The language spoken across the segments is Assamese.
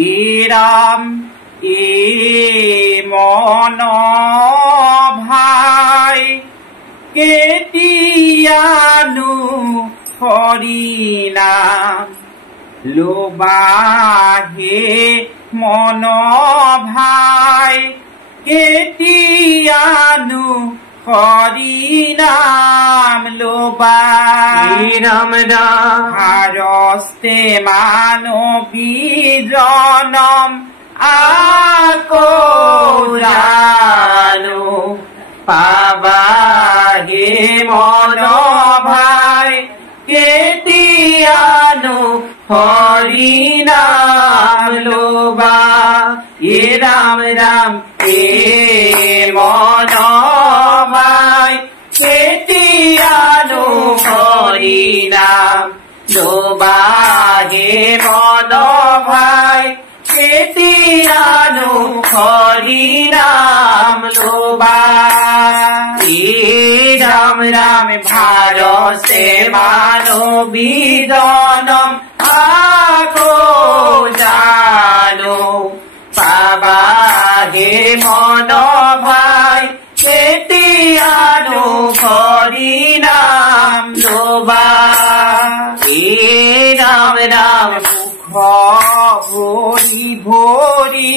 ইৰাম এ মন ভাই কেতিয়ানো হৰিনাম লোবাহে মন ভাই কেতিয়ানো হৰিনাম লোবা ৰাম ৰাম হাৰস্তে মানবী জনম আকৌ জানো পাবাহে মন ভাই কেতিয়ানো হৰিনাম লোবা ৰাম ৰাম মন ভাই কেতিয়ানো হৰিনাম লোবা মন ভাই কেতিয়ানো হৰিনাম লোবা ৰাম ৰাম ভাৰতে মানবী জনম আকৌ জানো পাবাহে মন ভাই কেতিয়ানো হৰিনাম লোবা ৰাম ৰাম ভৰি ভৰি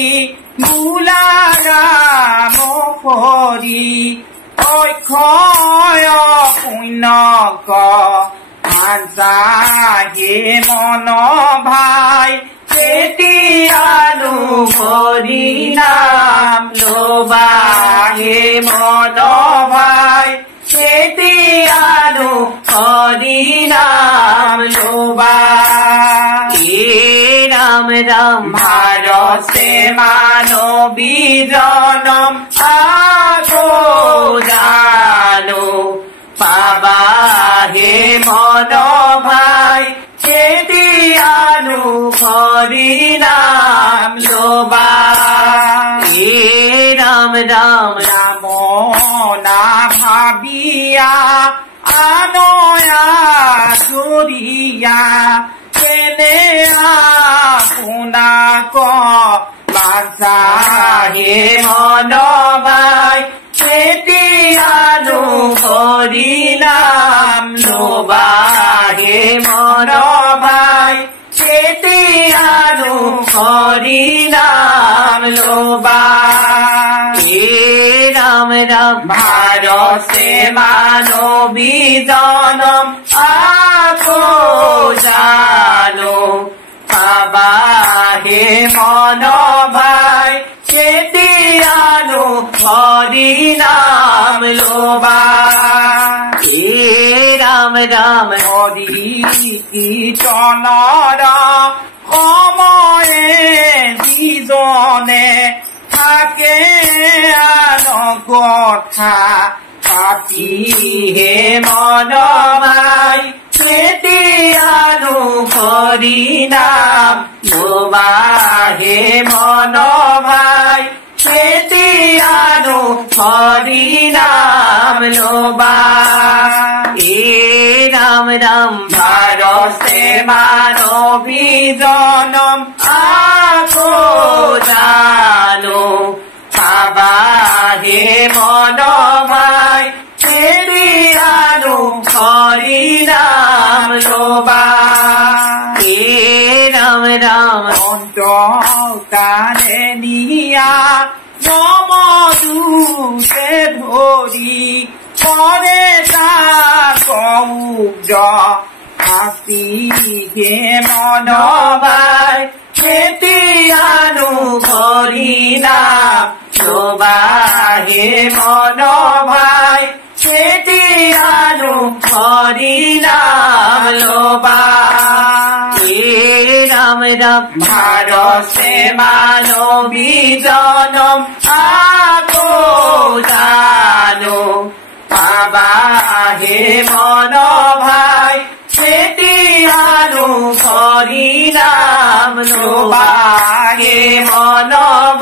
মূলাৰাম হৰি অক্ষয় পুণ্য আঞ্চাহে মন ভাই কেতিয়ানো হৰিনাম লোবা মন ভাই কেতিয়ানো হৰিনাম লোবা ৰাম ৰাম ভাৰতে মানবী জনম আকৌ জানো পাবাহে মন ভাই কেতিয়ানো হৰিনাম লোবা ৰাম ৰাম ৰাম না ভাবিয়া আনয়া চৰিয়া কেনে আপোনাক বাঞ্চাহে মন ভাই কেতিয়ানো হৰিনাম লোবা মন ভাই কেতিয়ানো হৰিনাম লোবা ৰাম ৰাম ভাৰতে মানবী জনম আকৌ জানো পাবাহে মন ভাই কেতিয়ানো হৰিনাম লোবা ৰাম ৰাম হৰি কীৰ্তনৰ সময়ে যিজনে থাকে আন কথা পাতিহে মন ভাই কেতিয়ানো হৰিনাম লোবা মন ভাই কেতিয়ানো হৰিনাম লোবা ৰাম ৰাম ভাৰতে মানবী জনম আকৌ জানো পাবাহে মন ভাই কেতিয়ানো হৰিনাম লোবা ৰাম ৰাম অন্তকালে নিয়া নমদূতে ধৰি কৰে কৌজ হাসিহে মন ভাই কেতিয়ানো হৰিনাম লোবা মন ভাই কেতিয়ানো হৰিনাম লোবা ৰাম ৰাম ভাৰতে মানবী জনম আকৌ জানো পাবাহে মন ভাই কেতিয়ানো হৰিনাম লোবা মন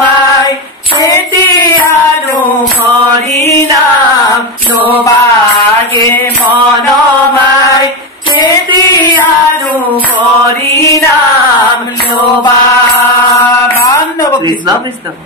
ভাই কেতিয়ানো হৰিনাম লোবা মন ভাই কেতিয়ানো হৰিনাম লোবা কৃষ্ণ কৃষ্ণ